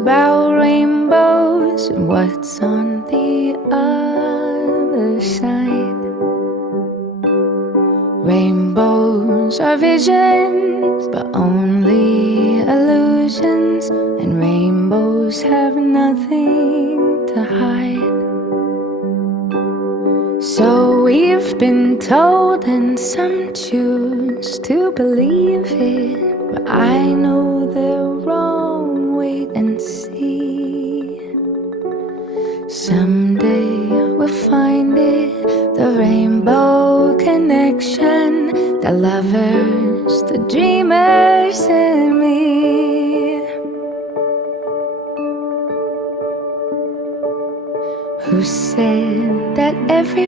about rainbows and what's on the other side. Rainbows are visions, but only illusions, and rainbows have nothing to hide. So we've been told, and some choose to believe it, but I know they're wrong. Wait and see. Someday we'll find it, the rainbow connection, the lovers, the dreamers, and me, who said that every